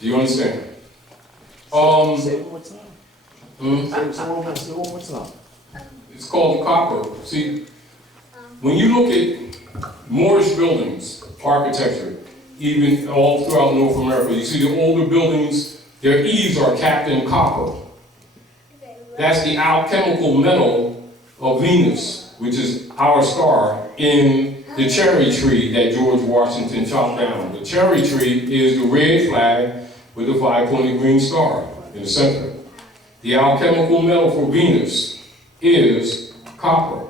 Do you understand? Say it one more time. Say it one more time. It's called copper. See, when you look at Moorish buildings, architecture, even all throughout North America, you see the older buildings, their eaves are capped in copper. That's the alchemical metal of Venus, which is our star, in the cherry tree that George Washington chopped down. The cherry tree is the red flag with the 5-pointed green star in the center. The alchemical metal for Venus is copper.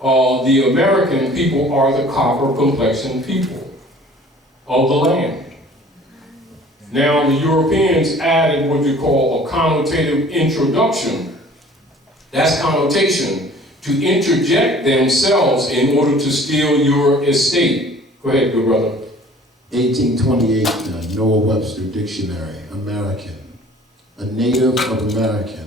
The American people are the copper-complexioned people of the land. Now, the Europeans added what you call a connotative introduction. That's connotation, to interject themselves in order to steal your estate. Go ahead, good brother. 1828, Noah Webster Dictionary, American. A native of American.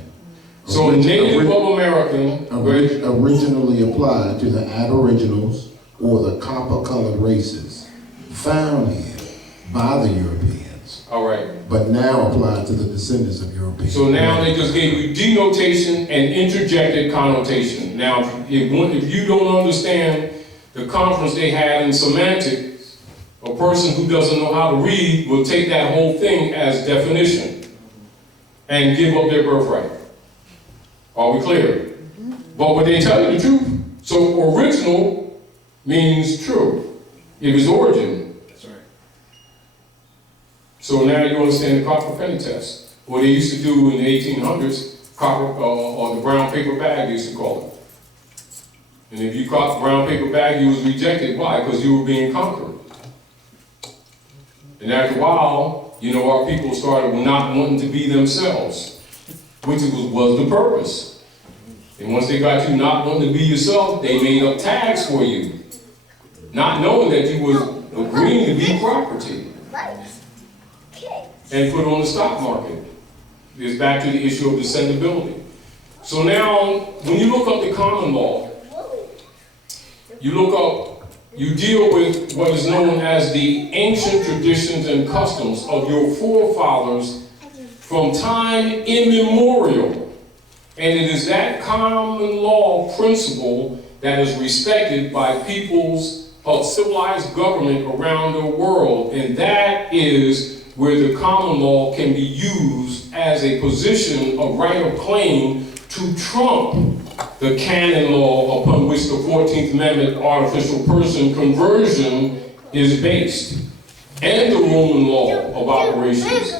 So a native of American, originally applied to the aboriginals or the copper-colored races found here by the Europeans. All right. But now applied to the descendants of Europeans. So now they just gave you denotation and interjected connotation. Now, if you don't understand the conference they had in Semantic, a person who doesn't know how to read will take that whole thing as definition and give up their birthright. Are we clear? But when they tell you the truth, so original means true. It is origin. That's right. So now you understand the copper penny test. What they used to do in the 1800s, copper, or the brown paper bag, they used to call it. And if you caught the brown paper bag, you was rejected. Why? Because you were being conquered. And after a while, you know, our people started not wanting to be themselves, which was the purpose. And once they got you not wanting to be yourself, they made up tags for you, not knowing that you was agreeing to be property and put on the stock market. It's back to the issue of descendability. So now, when you look up the common law, you deal with what is known as the ancient traditions and customs of your forefathers from time immemorial. And it is that common law principle that is respected by peoples of civilized government around the world. And that is where the common law can be used as a position of right of claim to trump the canon law upon which the 14th Amendment artificial person conversion is based, and the Roman law of operations.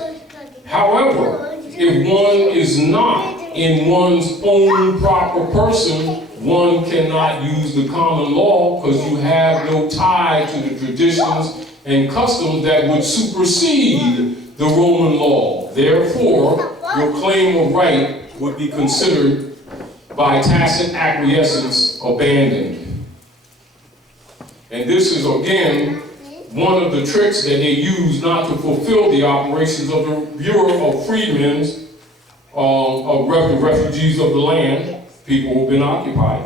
However, if one is not in one's own proper person, one cannot use the common law because you have no tie to the traditions and customs that would supersede the Roman law. Therefore, your claim of right would be considered by tacit acquiescence abandoned. And this is, again, one of the tricks that they use not to fulfill the operations of the Bureau of Freemen, of refugees of the land, people who've been occupied.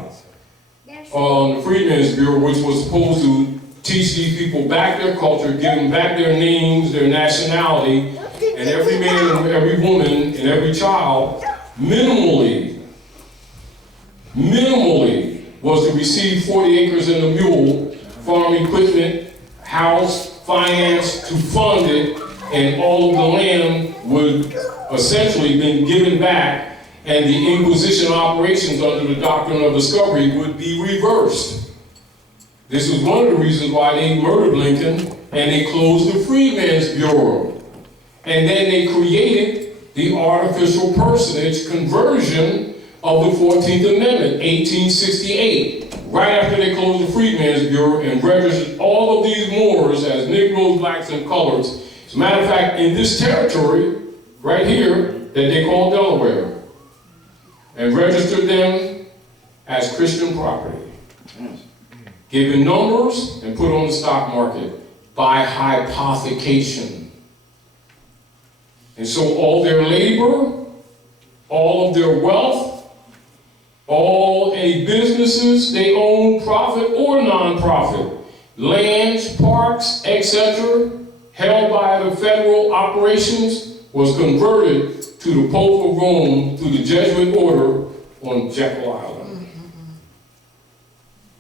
The Freedmen's Bureau, which was supposed to teach these people back their culture, give them back their names, their nationality, and every man and every woman and every child, minimally was to receive 40 acres and a mule, farm equipment, house, finance to fund it, and all of the land would essentially been given back, and the Inquisition operations under the doctrine of discovery would be reversed. This was one of the reasons why they murdered Lincoln, and they closed the Freeman's Bureau. And then they created the artificial personage conversion of the 14th Amendment, 1868. Right after they closed the Freedmen's Bureau and registered all of these Moors as Negroes, blacks, and coloreds. As a matter of fact, in this territory, right here, that they call Delaware, and registered them as Christian property. Given numbers and put on the stock market by hypothecation. And so all their labor, all of their wealth, all any businesses they own, profit or non-profit, lands, parks, etc., held by the federal operations was converted to the Pope of Rome through the Jesuit order on Jekyll Island.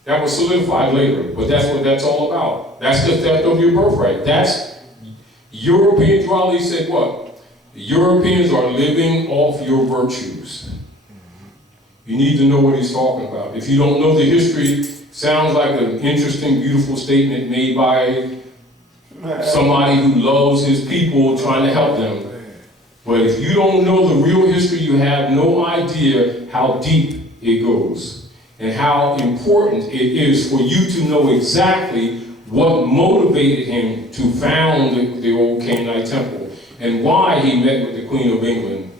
That was solidified later, but that's what that's all about. That's the theft of your birthright. That's Europeans. Raleigh said what? The Europeans are living off your virtues. You need to know what he's talking about. If you don't know the history, sounds like an interesting, beautiful statement made by somebody who loves his people, trying to help them. But if you don't know the real history, you have no idea how deep it goes and how important it is for you to know exactly what motivated him to found the old Canaanite temple and why he met with the Queen of England.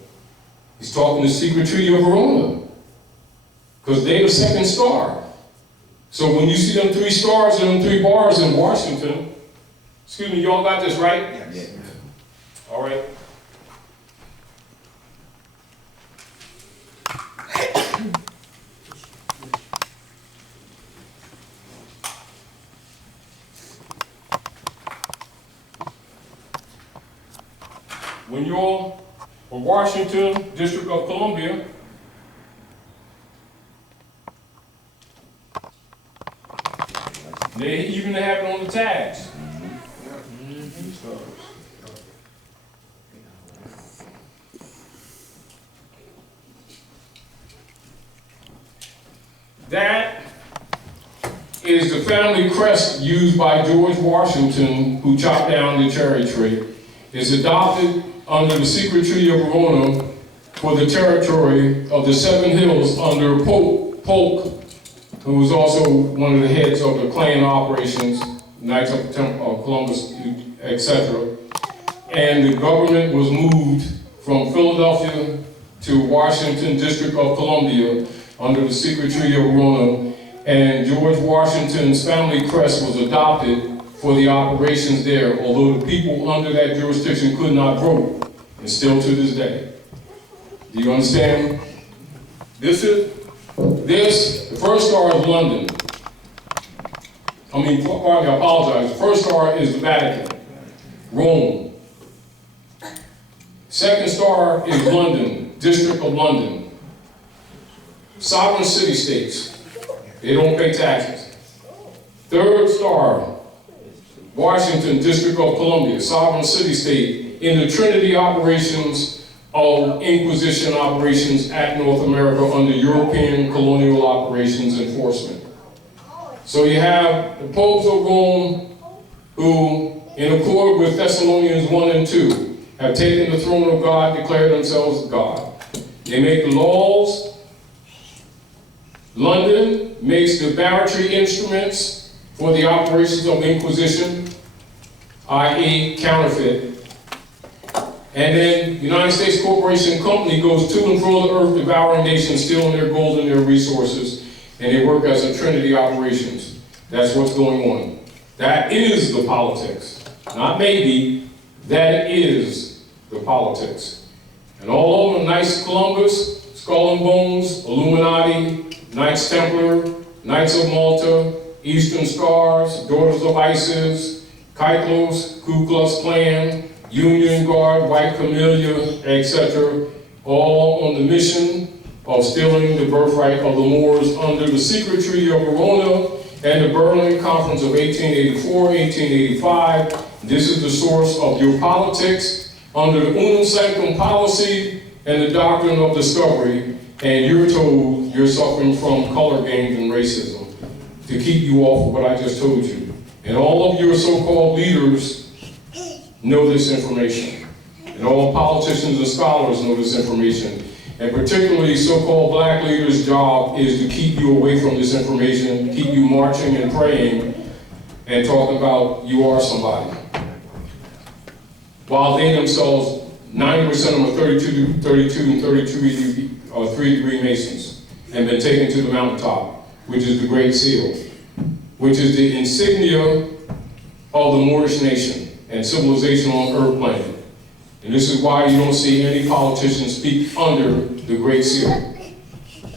He's talking the secret treaty of Verona, because they're the second star. So when you see them 3 stars and them 3 bars in Washington, excuse me, y'all got this right? Yes. All right. When you're in Washington, District of Columbia, they even have it on the tags. That is the family crest used by George Washington, who chopped down the cherry tree. It's adopted under the secret treaty of Verona for the territory of the 7 hills under Polk, who was also one of the heads of the Klan operations, Knights of Columbus, etc. And the government was moved from Philadelphia to Washington, District of Columbia, under the secret treaty of Verona. And George Washington's family crest was adopted for the operations there, although the people under that jurisdiction could not vote, and still to this day. Do you understand? The first star is London. Pardon me, I apologize. The first star is the Vatican, Rome. Second star is London, District of London. Sovereign city-states. They don't pay taxes. Third star, Washington, District of Columbia, sovereign city-state, in the Trinity operations of Inquisition operations at North America under European colonial operations enforcement. So you have the popes of Rome who, in accord with Thessalonians 1 and 2, have taken the throne of God, declared themselves God. They make the laws. London makes the barratry instruments for the operations of Inquisition, i.e. counterfeit. And then United States Corporation Company goes to and fro the earth, devouring nations, stealing their gold and their resources, and they work as a Trinity operations. That's what's going on. That is the politics. Not maybe, that is the politics. And all of them, Knights Columbus, Skull and Bones, Illuminati, Knights Templar, Knights of Malta, Eastern Stars, Daughters of Isis, Kyklos, Ku Klux Klan, Union Guard, White Camellia, etc., all on the mission of stealing the birthright of the Moors under the secret treaty of Verona and the Berlin Conference of 1884, 1885. This is the source of your politics under the Unum Sanctum policy and the doctrine of discovery, and you're told you're suffering from color games and racism to keep you off of what I just told you. And all of your so-called leaders know this information. And all politicians and scholars know this information. And particularly so-called black leaders' job is to keep you away from this information, keep you marching and praying and talking about you are somebody. While they themselves, 90% of them are 32 and 3-degree Masons and been taken to the mountaintop, which is the Great Seal, which is the insignia of the Moorish nation and civilization on earth planet. And this is why you don't see any politicians speak under the Great Seal,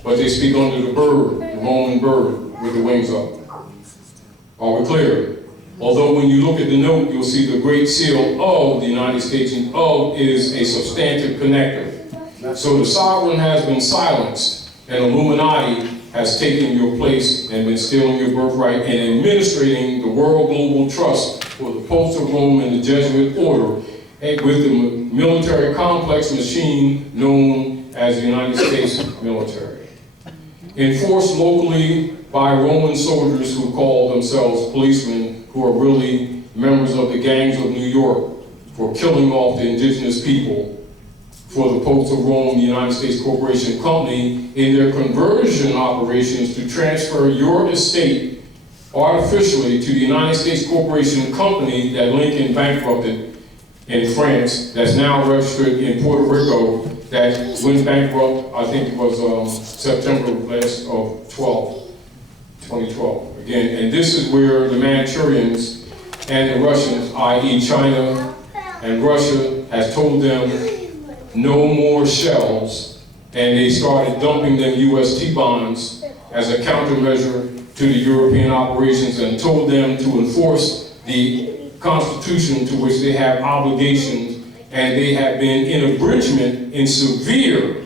but they speak under the bird, the Roman bird with the wings up. Are we clear? Although when you look at the note, you'll see the Great Seal of the United States, and of is a substantive connector. So the sovereign has been silenced, and Illuminati has taken your place and been stealing your birthright and administrating the World Global Trust for the Popes of Rome and the Jesuit Order, and with the military complex machine known as the United States military. Enforced locally by Roman soldiers who call themselves policemen, who are really members of the gangs of New York for killing off the indigenous people, for the Popes of Rome, the United States Corporation Company, in their conversion operations to transfer your estate artificially to the United States Corporation Company that Lincoln bankrupted in France, that's now registered in Puerto Rico, that went bankrupt, I think it was September last of 2012. Again, and this is where the Manchurians and the Russians, i.e. China and Russia, has told them no more shells, and they started dumping them U.S. T-bonds as a countermeasure to the European operations, and told them to enforce the Constitution to which they have obligations, and they have been in abridgment in severe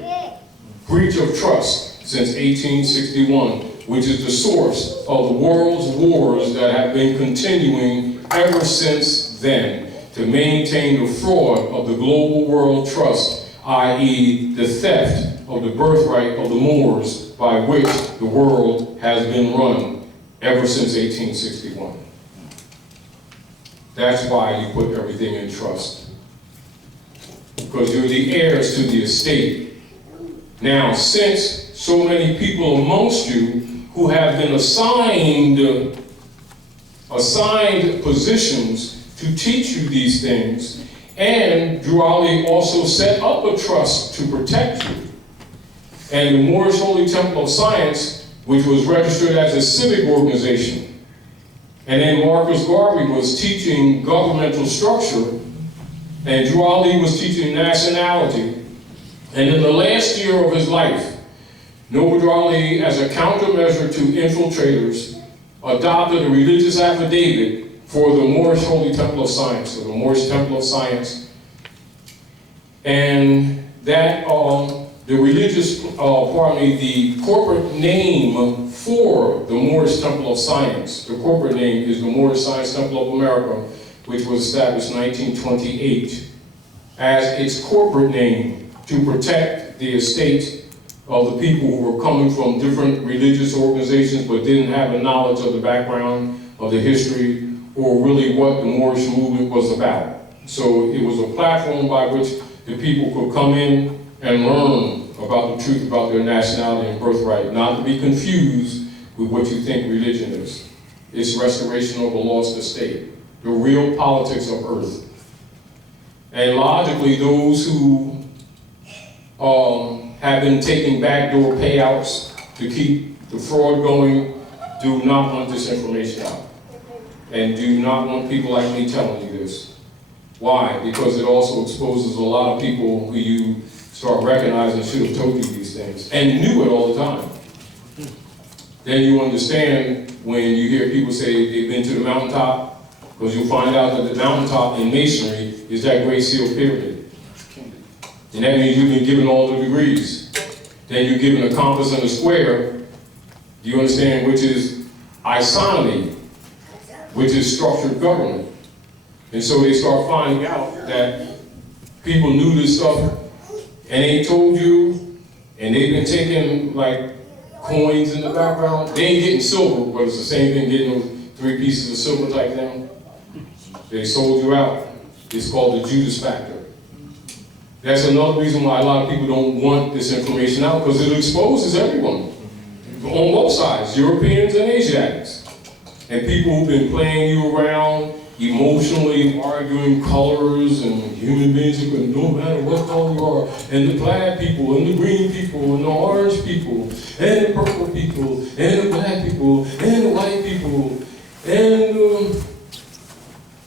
breach of trust since 1861, which is the source of the world's wars that have been continuing ever since then, to maintain the fraud of the global world trust, i.e. the theft of the birthright of the Moors by which the world has been run ever since 1861. That's why you put everything in trust, because you're the heirs to the estate. Now, since so many people amongst you who have been assigned positions to teach you these things, and Drew Ali also set up a trust to protect you, and the Moorish Holy Temple of Science, which was registered as a civic organization. And then Marcus Garvey was teaching governmental structure, and Drew Ali was teaching nationality. And in the last year of his life, Noble Drew Ali, as a countermeasure to infiltrators, adopted a religious affidavit for the Moorish Holy Temple of Science, or the Moorish Temple of Science. And that, the corporate name for the Moorish Temple of Science, the corporate name is the Moorish Science Temple of America, which was established in 1928 as its corporate name to protect the estate of the people who were coming from different religious organizations but didn't have a knowledge of the background of the history or really what the Moorish movement was about. So it was a platform by which the people could come in and learn about the truth about their nationality and birthright, not to be confused with what you think religion is. It's restoration of a lost estate, the real politics of earth. And logically, those who have been taking backdoor payouts to keep the fraud going do not want this information out, and do not want people like me telling you this. Why? Because it also exposes a lot of people who you start recognizing should have told you these things, and knew it all the time. Then you understand when you hear people say they've been to the mountaintop, because you'll find out that the mountaintop in masonry is that Great Seal Pyramid. And that means you've been given all the degrees. Then you're given a compass and a square, do you understand, which is isogamy, which is structured government. And so they start finding out that people knew this stuff and they told you, and they've been taking like coins in the background. They ain't getting silver, but it's the same thing getting those 3 pieces of silver type thing. They sold you out. It's called the Judas factor. That's another reason why a lot of people don't want this information out, because it exposes everyone on both sides, Europeans and Asiatics. And people who've been playing you around, emotionally arguing colors, and human beings who can, no matter what color you are, and the black people, and the green people, and the orange people, and the purple people, and the black people, and the white people, and the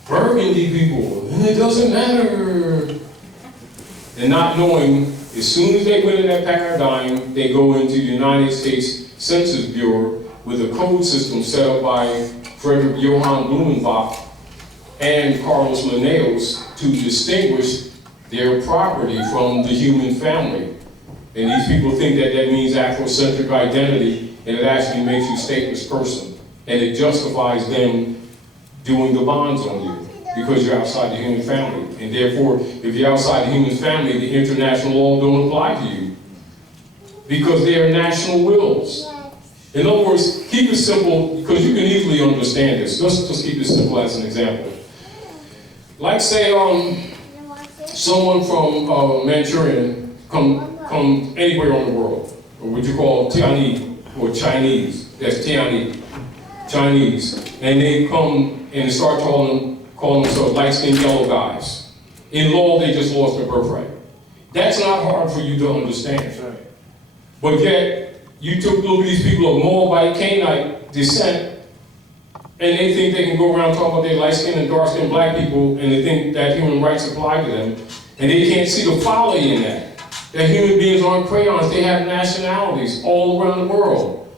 burgundy people, and it doesn't matter. And not knowing, as soon as they went in that paradigm, they go into the United States Census Bureau with a code system set up by Frederick Johann Blumenbach and Carlos Linnaeus to distinguish their property from the human family. And these people think that that means Afrocentric identity, and it actually makes you a stateless person. And it justifies them doing the bonds on you because you're outside the human family. And therefore, if you're outside the human family, the international law don't apply to you because they are national wills. In other words, keep it simple because you can easily understand this. Let's just keep it simple as an example. Like say, someone from Manchurian come anywhere on the world, or what you call Tianese or Chinese. That's Tianese, Chinese, and they come and start calling themselves light-skinned yellow guys. In law, they just lost their birthright. That's not hard for you to understand. But yet, you took a look at these people of Moabite, Canaanite descent, and they think they can go around talking about their light-skinned and dark-skinned black people, and they think that human rights apply to them, and they can't see the folly in that. That human beings aren't crayons, they have nationalities all around the world.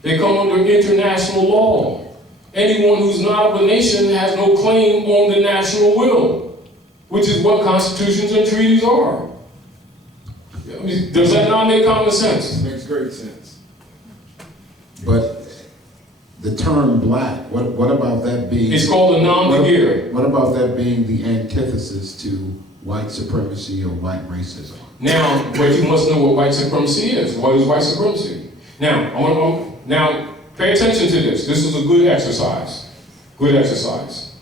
They come under international law. Anyone who's not of a nation has no claim on the national will, which is what constitutions and treaties are. I mean, does that not make common sense? Makes great sense. But the term black, what about that being... It's called a nom-de-guerre. What about that being the antithesis to white supremacy or white racism? Now, but you must know what white supremacy is. What is white supremacy? Now, now pay attention to this. This is a good exercise. Good exercise.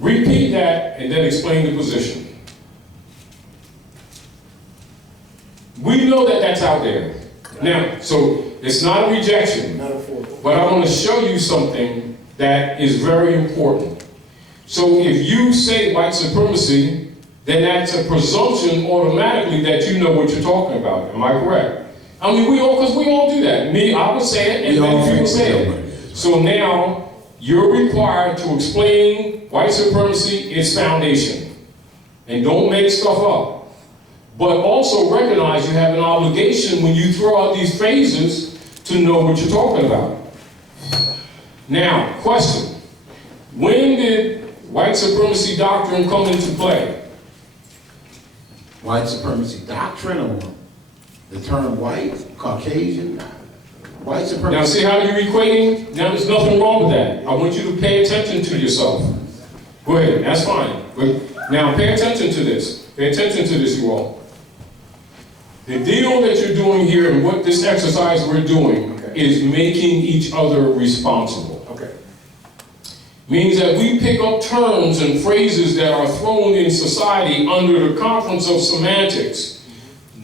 Repeat that and then explain the position. We know that that's out there. Now, so it's not a rejection, but I want to show you something that is very important. So if you say white supremacy, then that's a presumption automatically that you know what you're talking about. Am I correct? I mean, because we all do that. Me, I would say it, and many people say it. So now, you're required to explain white supremacy, its foundation. And don't make stuff up. But also recognize you have an obligation when you throw out these phrases to know what you're talking about. Now, question. When did white supremacy doctrine come into play? White supremacy doctrine or the term white, Caucasian, white supremacy. Now see how you're equating? Now there's nothing wrong with that. I want you to pay attention to yourself. Go ahead, that's fine. But now pay attention to this. Pay attention to this, you all. The deal that you're doing here and what this exercise we're doing is making each other responsible. Okay. Means that we pick up terms and phrases that are thrown in society under the conference of semantics,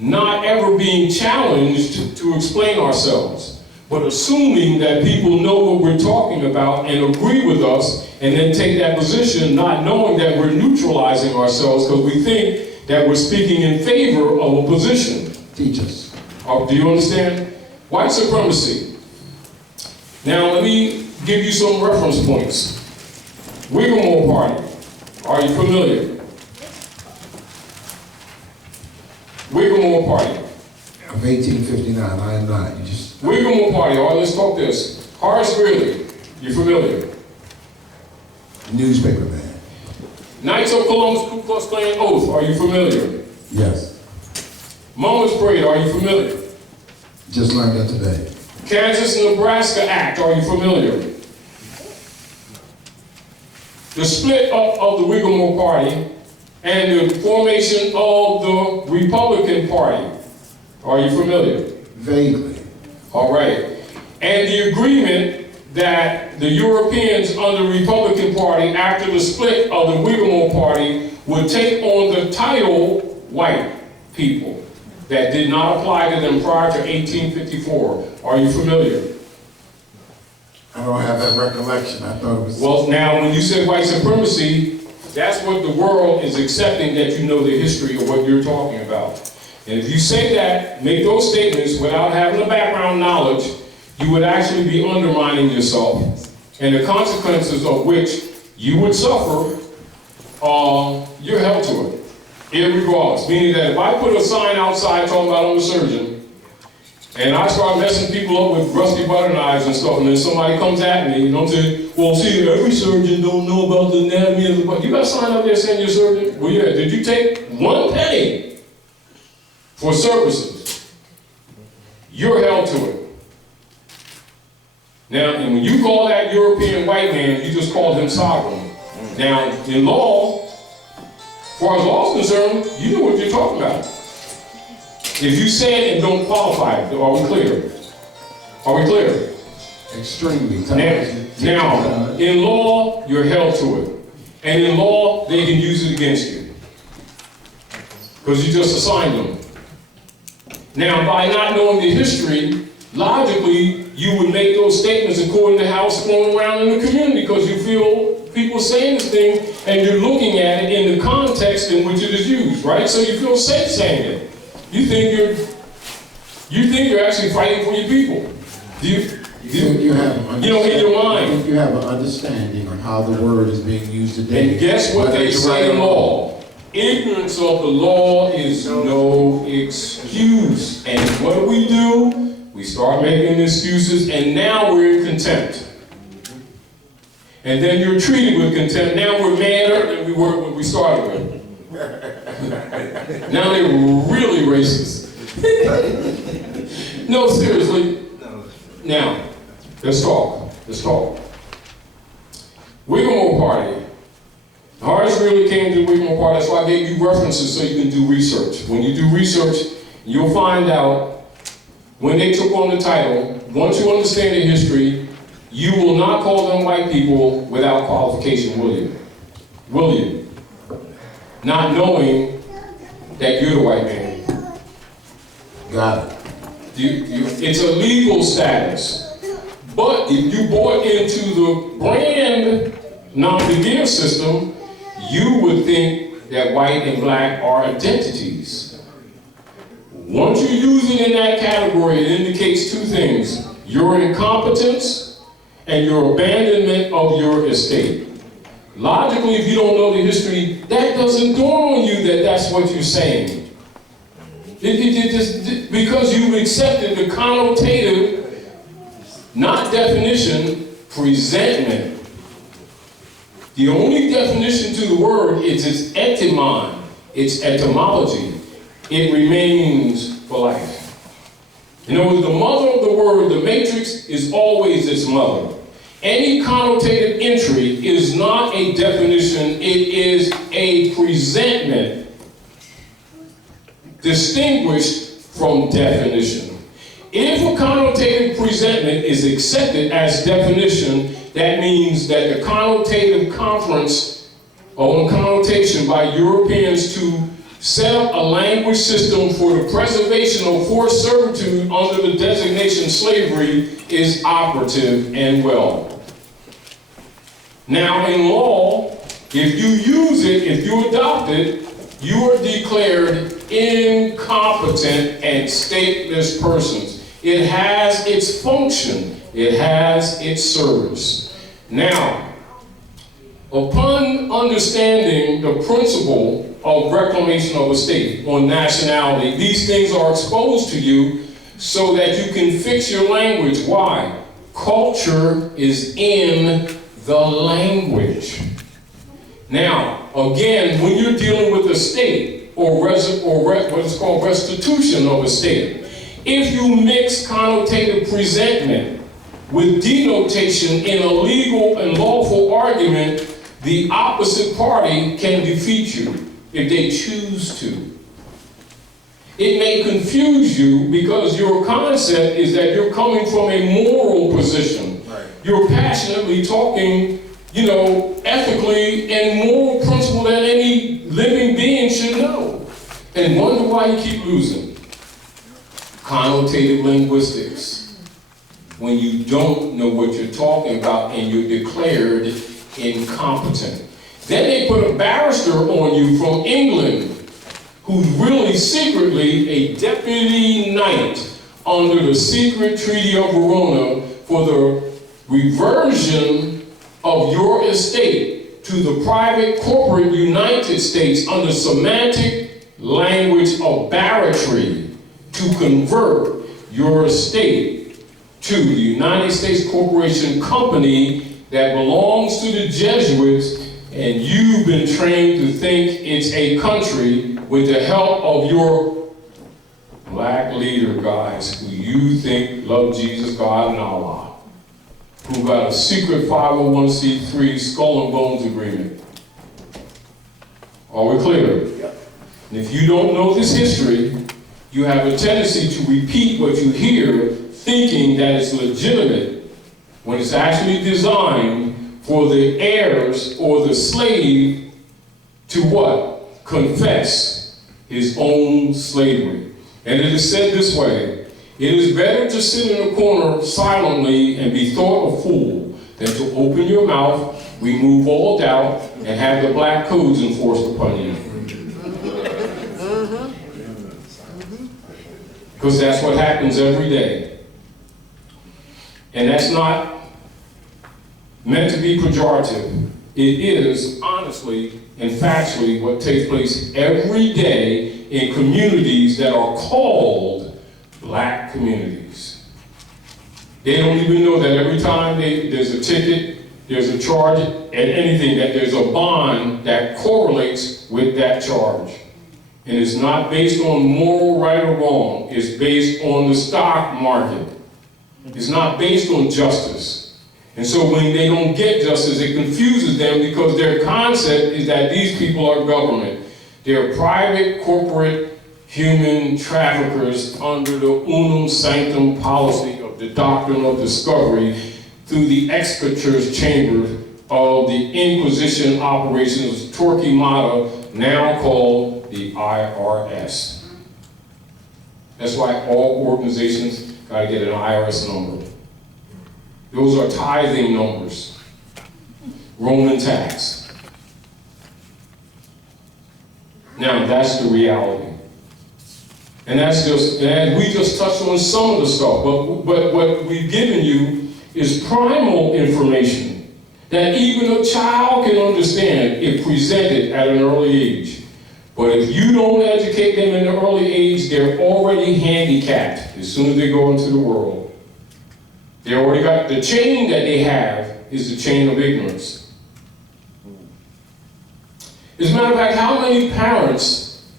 not ever being challenged to explain ourselves, but assuming that people know what we're talking about and agree with us, and then take that position, not knowing that we're neutralizing ourselves because we think that we're speaking in favor of a position. Teach us. Do you understand? White supremacy. Now let me give you some reference points. Whiggamore Party. Are you familiar? Whiggamore Party. Of 1859, I am not. You just... Whiggamore Party. All right, let's talk this. Horace Greeley. You familiar? Newspaper man. Knights of Columbus Ku Klux Klan Oath. Are you familiar? Yes. Mama's Parade. Are you familiar? Just learned that today. Kansas-Nebraska Act. Are you familiar? The split up of the Whiggamore Party and the formation of the Republican Party. Are you familiar? Vaguely. All right. And the agreement that the Europeans under the Republican Party, after the split of the Whiggamore Party, would take on the title white people that did not apply to them prior to 1854. Are you familiar? I don't have that recollection. I thought it was... Well, now, when you say white supremacy, that's what the world is accepting, that you know the history of what you're talking about. And if you say that, make those statements without having the background knowledge, you would actually be undermining yourself, and the consequences of which you would suffer, you're held to it, irregardless. Meaning that if I put a sign outside talking about I'm a surgeon, and I start messing people up with rusty butter knives and stuff, and then somebody comes at me, and I'm saying, well, see, every surgeon don't know about the anatomy of the body. You got a sign up there saying you're a surgeon? Well, yeah, did you take 1 penny for services? You're held to it. Now, and when you call that European white man, you just called him sovereign. Now, in law, as far as law is concerned, you know what you're talking about. If you say it and don't qualify it, are we clear? Are we clear? Extremely. Now, in law, you're held to it. And in law, they can use it against you. Because you just assigned them. Now, by not knowing the history, logically, you would make those statements according to how it's going around in the community, because you feel people saying this thing and you're looking at it in the context in which it is used, right? So you feel safe saying it. You think you're actually fighting for your people. You don't hit your mind. You have an understanding of how the word is being used today. And guess what they say in law? Ignorance of the law is no excuse. And what do? We start making excuses, and now we're in contempt. And then you're treated with contempt. Now we're madder than we were when we started with. Now they're really racist. No, seriously. Now, let's talk. Wigmore Party. The hardest really came to the Wigmore Party. That's why I gave you references so you can do research. When you do research, you'll find out when they took on the title, once you understand the history, you will not call them white people without qualification, will you? Will you? Not knowing that you're the white man. Got it. It's a legal status. But if you bought into the brand non-de-give system, you would think that white and black are identities. Once you use it in that category, it indicates 2 things: your incompetence and your abandonment of your estate. Logically, if you don't know the history, that doesn't dawn on you that that's what you're saying. Because you've accepted the connotative, not definition, presentment. The only definition to the word is its etymon, its etymology. It remains for life. In other words, the mother of the word, the matrix, is always its mother. Any connotative entry is not a definition, it is a presentment, distinguished from definition. If a connotative presentment is accepted as definition, that means that the connotative conference on connotation by Europeans to set up a language system for the preservation of forced servitude under the designation slavery is operative and well. Now in law, if you use it, if you adopt it, you are declared incompetent and stateless persons. It has its function. It has its service. Now, upon understanding the principle of reclamation of estate on nationality, these things are exposed to you so that you can fix your language. Why? Culture is in the language. Now, again, when you're dealing with estate or what is called restitution of estate, if you mix connotative presentment with denotation in a legal and lawful argument, the opposite party can defeat you if they choose to. It may confuse you because your concept is that you're coming from a moral position. Right. You're passionately talking, ethically and moral principle that any living being should know. And wonder why you keep losing. Connotative linguistics. When you don't know what you're talking about and you're declared incompetent. Then they put a barrister on you from England who's really secretly a deputy knight under the secret Treaty of Verona for the reversion of your estate to the private corporate United States under semantic language of barratry to convert your estate to the United States Corporation Company that belongs to the Jesuits, and you've been trained to think it's a country with the help of your black leader guys who you think love Jesus, God, and Allah, who got a secret 501c3 skull and bones agreement. Are we clear? Yep. And if you don't know this history, you have a tendency to repeat what you hear, thinking that it's legitimate, when it's actually designed for the heirs or the slave to what? Confess his own slavery. And it is said this way: it is better to sit in a corner silently and be thought a fool than to open your mouth, remove all doubt, and have the black codes enforced upon you. Because that's what happens every day. And that's not meant to be pejorative. It is, honestly and factually, what takes place every day in communities that are called black communities. They don't even know that every time there's a ticket, there's a charge, and anything, that there's a bond that correlates with that charge. And it's not based on moral right or wrong. It's based on the stock market. It's not based on justice. And so when they don't get justice, it confuses them, because their concept is that these people are government. They're private, corporate, human traffickers under the unum sanctum policy of the doctrine of discovery through the executor's chamber of the Inquisition operations Torquemada, now called the IRS. That's why all organizations got to get an IRS number. Those are tithing numbers, Roman tax. Now that's the reality. And that's just, and we just touched on some of the stuff, but what we've given you is primal information that even a child can understand if presented at an early age. But if you don't educate them in an early age, they're already handicapped as soon as they go into the world. They already got, the chain that they have is the chain of ignorance. As a matter of fact, how many parents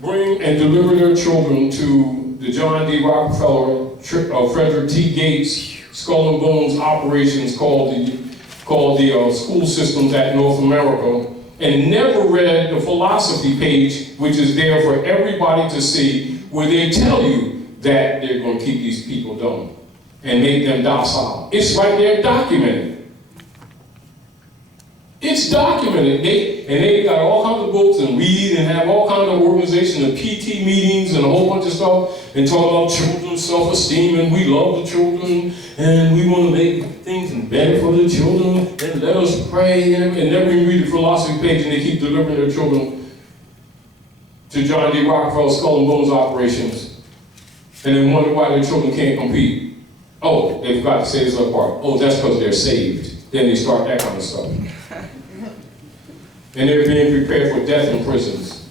bring and deliver their children to the John D. Rockefeller, Frederick T. Gates skull and bones operations called the school systems at North America, and never read the philosophy page, which is there for everybody to see, where they tell you that they're going to keep these people dumb and make them docile. It's right there documented. It's documented. They got all kinds of books and read and have all kinds of organizations and PT meetings and a whole bunch of stuff and talk about children's self-esteem, and we love the children and we want to make things better for the children and let us pray, and never even read the philosophy page, and they keep delivering their children to John D. Rockefeller skull and bones operations and then wonder why their children can't compete. Oh, they forgot to say this other part. Oh, that's because they're saved. Then they start that kind of stuff. And they're being prepared for death in prisons.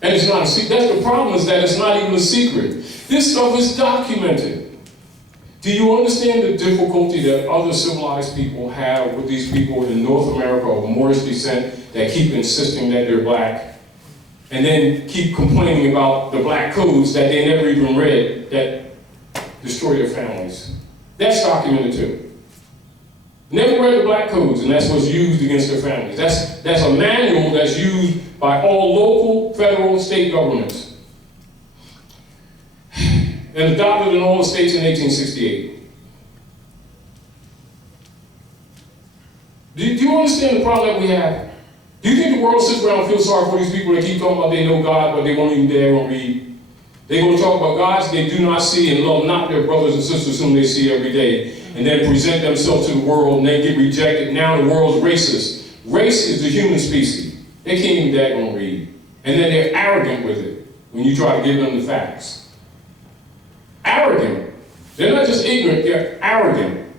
And it's not a secret. That's the problem, is that it's not even a secret. This stuff is documented. Do you understand the difficulty that other civilized people have with these people in North America of Moorish descent that keep insisting that they're black, and then keep complaining about the black codes that they never even read that destroy their families? That's documented too. Never read the black codes, and that's what's used against their families. That's a manual that's used by all local, federal, and state governments, and adopted in all the states in 1868. Do you understand the problem that we have? Do you think the world sits around and feels sorry for these people that keep talking about they know God, but they won't even dare to read? They're going to talk about gods they do not see and love not their brothers and sisters whom they see every day, and then present themselves to the world, and they get rejected. Now the world's racist. Race is the human species. They can't even daggone read. And then they're arrogant with it when you try to give them the facts. Arrogant. They're not just ignorant, they're arrogant.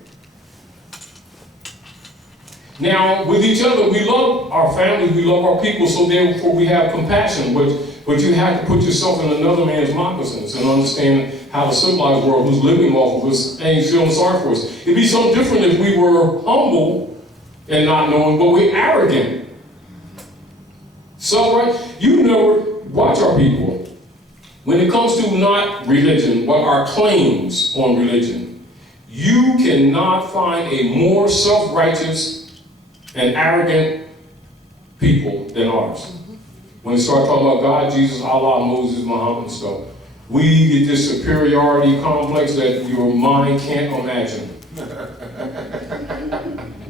Now, with each other, we love our families, we love our people, so therefore we have compassion. But But you have to put yourself in another man's moccasins and understand how the civilized world who's living off of us ain't feeling sorry for us. It'd be something different if we were humble and not knowing, but we're arrogant. So, right, you never watch our people. When it comes to not religion, but our claims on religion, you cannot find a more self-righteous and arrogant people than ours. When we start talking about God, Jesus, Allah, Moses, Muhammad and stuff, we get this superiority complex that your mind can't imagine.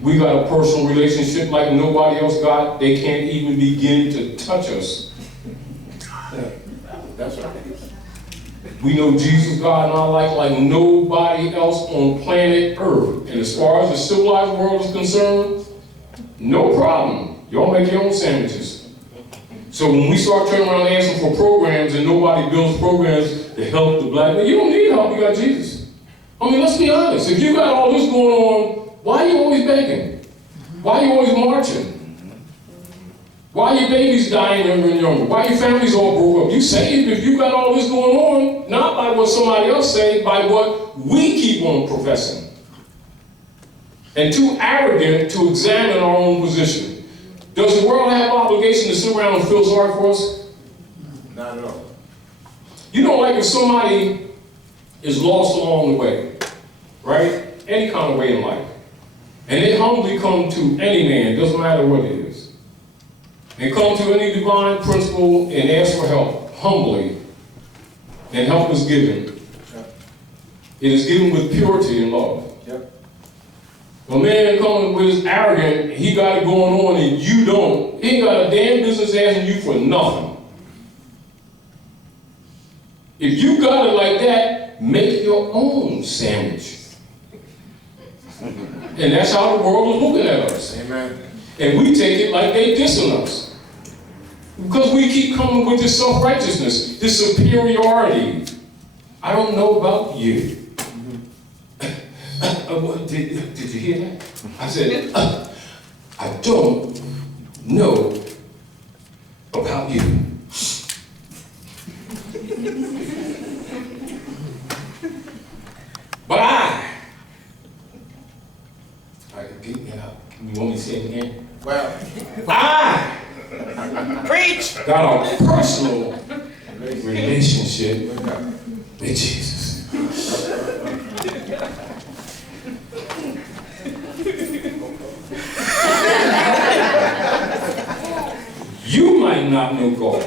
We got a personal relationship like nobody else got. They can't even begin to touch us. That's right. We know Jesus, God, and Allah like nobody else on planet Earth. And as far as the civilized world is concerned, no problem. Y'all make your own sandwiches. So when we start turning around asking for programs and nobody builds programs to help the black man, you don't need help, you got Jesus. I mean, let's be honest. If you got all this going on, why are you always begging? Why are you always marching? Why are your babies dying younger and younger? Why are your families all broke up? You saved if you got all this going on, not by what somebody else say, by what we keep on professing. And too arrogant to examine our own position. Does the world have obligation to sit around and feel sorry for us? Not at all. You know, like if somebody is lost along the way, right? Any kind of way in life. And they humbly come to any man, doesn't matter what it is. And come to any divine principle and ask for help, humbly. And help is given. It is given with purity and love. A man coming with his arrogant, he got it going on and you don't. He ain't got a damn business asking you for nothing. If you got it like that, make your own sandwich. And that's how the world is looking at us. Amen. And we take it like they dissing us. Because we keep coming with this self-righteousness, this superiority. I don't know about you. Did you hear that? I said, I don't know about you. But you want me to say it again? Well, I preach. got a personal relationship with Jesus. You might not know God,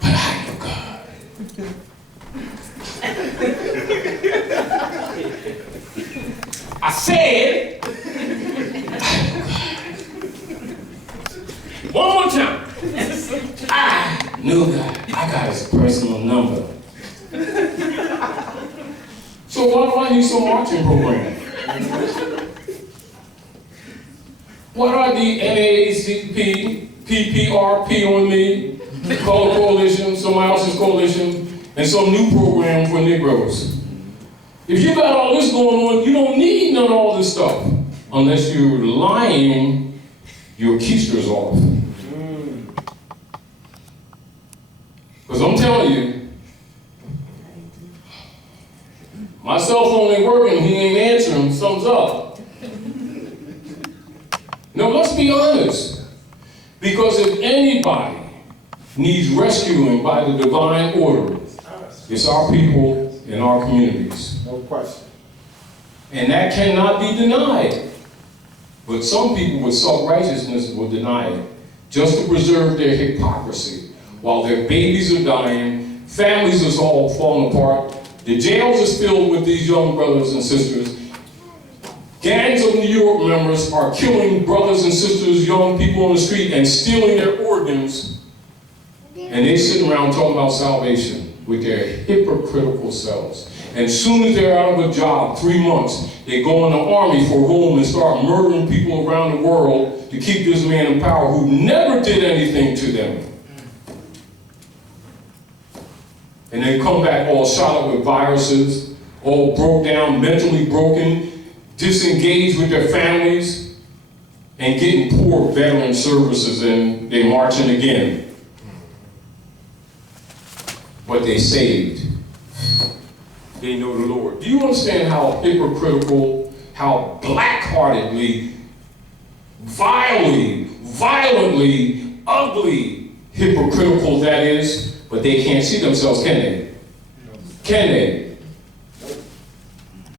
but I know God. I said, I know God. One more time. I know God. I got his personal number. So why do I need some marching program? What are the NAACP, PPRP on me, Color Coalition, somebody else's coalition, and some new program for Negroes? If you got all this going on, you don't need none of all this stuff. Unless you're lying your keisters off. Because I'm telling you, my cell phone ain't working, he ain't answering, something's up. No, let's be honest. Because if anybody needs rescuing by the divine order, it's our people in our communities. No question. And that cannot be denied. But some people with self-righteousness will deny it, just to preserve their hypocrisy. While their babies are dying, families are all falling apart, the jails are filled with these young brothers and sisters. Gangs of New York members are killing brothers and sisters, young people on the street, and stealing their organs. And they sit around talking about salvation with their hypocritical selves. And as soon as they're out of a job, 3 months, they go in the army for Rome and start murdering people around the world to keep this man in power who never did anything to them. And they come back all shot up with viruses, all broke down, mentally broken, disengaged with their families. and getting poor veteran services and they marching again. But they saved. They know the Lord. Do you understand how hypocritical, how black-heartedly, vilely, violently, ugly, hypocritical that is? But they can't see themselves, can they? Can they?